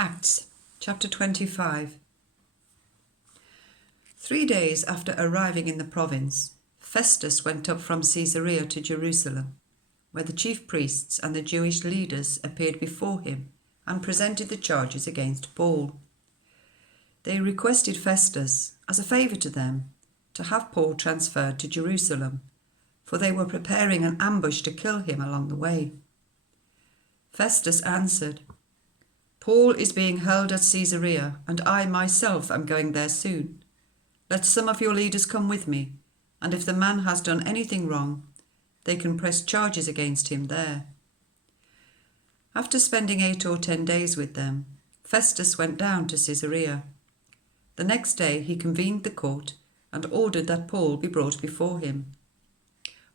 Acts chapter 25. 3 days after arriving in the province, Festus went up from Caesarea to Jerusalem, where the chief priests and the Jewish leaders appeared before him and presented the charges against Paul. They requested Festus, as a favour to them, to have Paul transferred to Jerusalem, for they were preparing an ambush to kill him along the way. Festus answered, "Paul is being held at Caesarea, and I myself am going there soon. Let some of your leaders come with me, and if the man has done anything wrong, they can press charges against him there." After spending 8 or 10 days with them, Festus went down to Caesarea. The next day he convened the court and ordered that Paul be brought before him.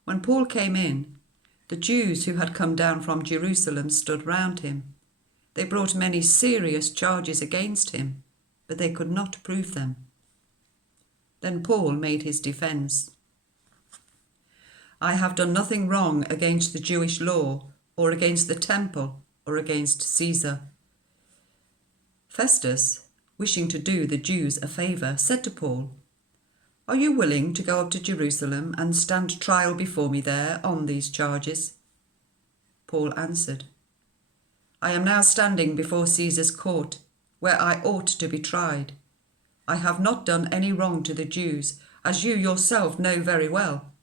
When Paul came in, the Jews who had come down from Jerusalem stood round him. They brought many serious charges against him, but they could not prove them. Then Paul made his defence. "I have done nothing wrong against the Jewish law, or against the temple, or against Caesar." Festus, wishing to do the Jews a favour, said to Paul, "Are you willing to go up to Jerusalem and stand trial before me there on these charges?" Paul answered, "I am now standing before Caesar's court, where I ought to be tried. I have not done any wrong to the Jews, as you yourself know very well.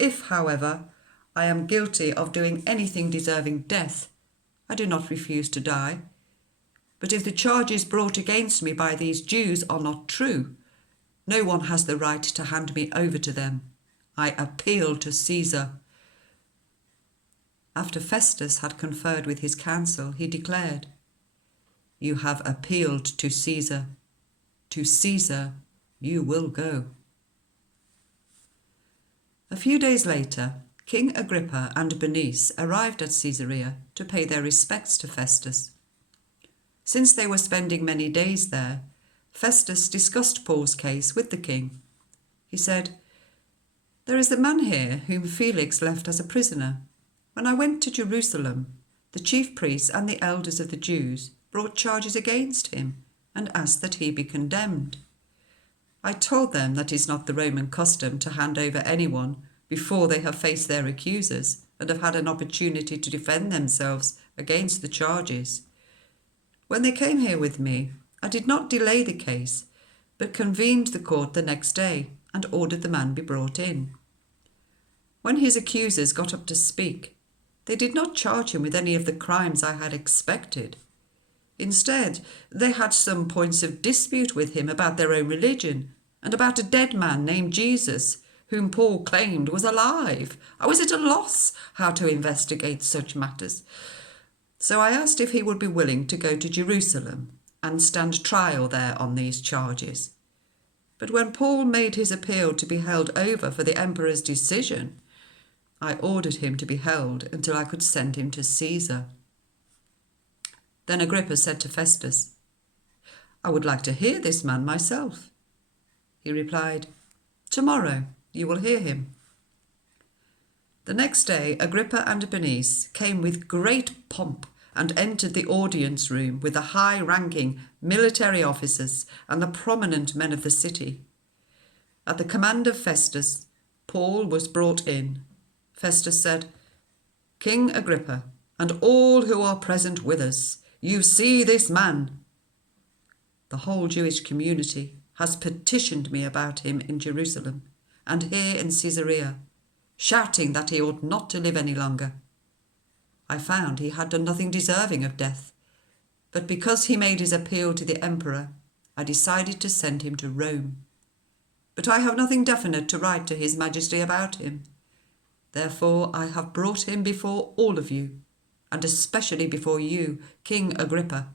If, however, I am guilty of doing anything deserving death, I do not refuse to die. But if the charges brought against me by these Jews are not true, no one has the right to hand me over to them. I appeal to Caesar." After Festus had conferred with his council, he declared, "You have appealed to Caesar. To Caesar you will go." A few days later, King Agrippa and Bernice arrived at Caesarea to pay their respects to Festus. Since they were spending many days there, Festus discussed Paul's case with the king. He said, "There is a man here whom Felix left as a prisoner. When I went to Jerusalem, the chief priests and the elders of the Jews brought charges against him and asked that he be condemned. I told them that it is not the Roman custom to hand over anyone before they have faced their accusers and have had an opportunity to defend themselves against the charges. When they came here with me, I did not delay the case, but convened the court the next day and ordered the man be brought in. When his accusers got up to speak, they did not charge him with any of the crimes I had expected. Instead, they had some points of dispute with him about their own religion and about a dead man named Jesus, whom Paul claimed was alive. I was at a loss how to investigate such matters. So I asked if he would be willing to go to Jerusalem and stand trial there on these charges. But when Paul made his appeal to be held over for the emperor's decision, I ordered him to be held until I could send him to Caesar." Then Agrippa said to Festus, "I would like to hear this man myself." He replied, "Tomorrow you will hear him." The next day Agrippa and Bernice came with great pomp and entered the audience room with the high-ranking military officers and the prominent men of the city. At the command of Festus, Paul was brought in. Festus said, "King Agrippa, and all who are present with us, you see this man. The whole Jewish community has petitioned me about him in Jerusalem and here in Caesarea, shouting that he ought not to live any longer. I found he had done nothing deserving of death, but because he made his appeal to the emperor, I decided to send him to Rome. But I have nothing definite to write to his majesty about him. Therefore I have brought him before all of you, and especially before you, King Agrippa,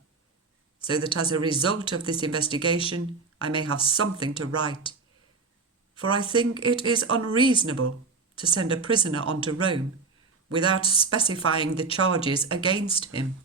so that as a result of this investigation I may have something to write. For I think it is unreasonable to send a prisoner on to Rome without specifying the charges against him."